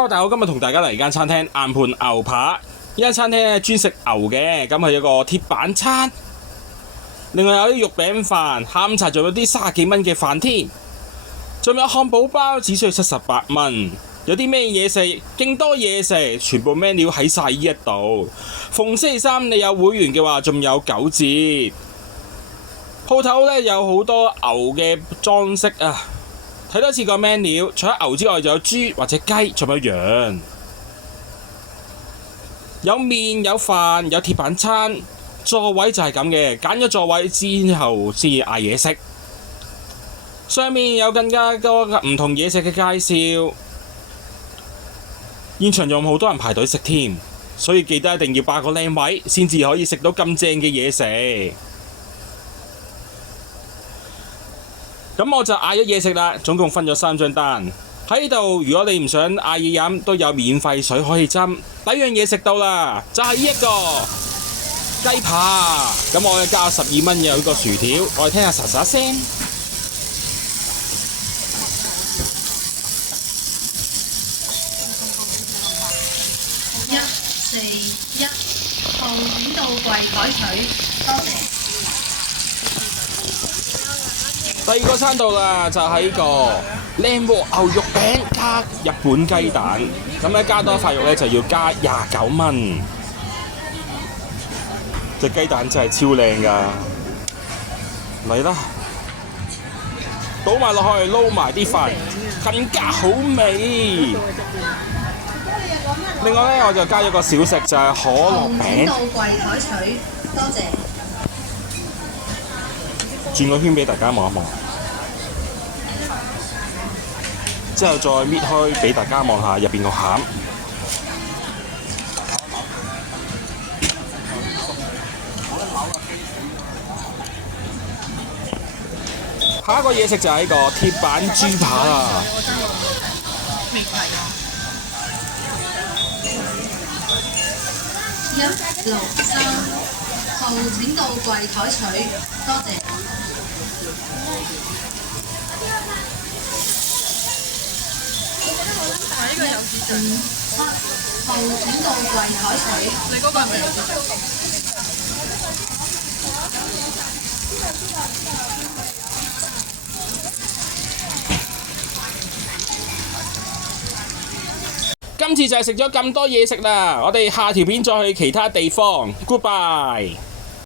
Hello，大家好，今日同大家嚟間餐廳硬盤牛扒。呢間餐廳咧專食牛嘅，咁係有個鐵板餐，另外有啲肉餅飯，下午茶仲有啲30幾蚊嘅飯添，仲有漢堡包，只需要78蚊。有啲咩嘢食？勁多嘢食，全部 menu 喺晒呢一度。逢星期三你有會員嘅話，仲有9折。鋪頭咧有好多牛嘅裝飾啊！睇多次個 menu，除咗牛之外，就有豬或者雞，仲有羊。有麵有飯有鐵板餐，座位就係咁嘅，揀咗座位之後先嗌嘢食。上面有更加多唔同嘢食嘅介紹，現場仲有好多人排隊食添，所以記得一定要霸個靚位先至可以食到咁正嘅嘢食。咁我就嗌咗嘢食啦，總共分咗3張單。喺度如果你唔想嗌嘢飲，都有免費水可以斟。第一樣嘢食到啦，就係呢一個雞扒。咁我加12蚊有個薯條，我哋聽下沙沙聲。141號點到櫃台取，多謝。第二個餐到啦，就係呢個靚鑊牛肉餅加日本雞蛋，咁咧加多一塊肉咧就要加29蚊。隻雞蛋真係超靚㗎，嚟啦，倒埋落去撈埋啲飯，更加好味。另外咧，我就加咗個小食，就係可樂餅。到櫃台取，多謝。轉個圈俾大家望一望，之後再搣開俾大家望下入邊個餡。下一個嘢食就係呢個鐵板豬扒啦。163號請到櫃台取，多謝。呢個有字57號請到櫃台取，你嗰個係咪有字？今次就係食咗咁多嘢食啦，我哋下條片再去其他地方。Goodbye。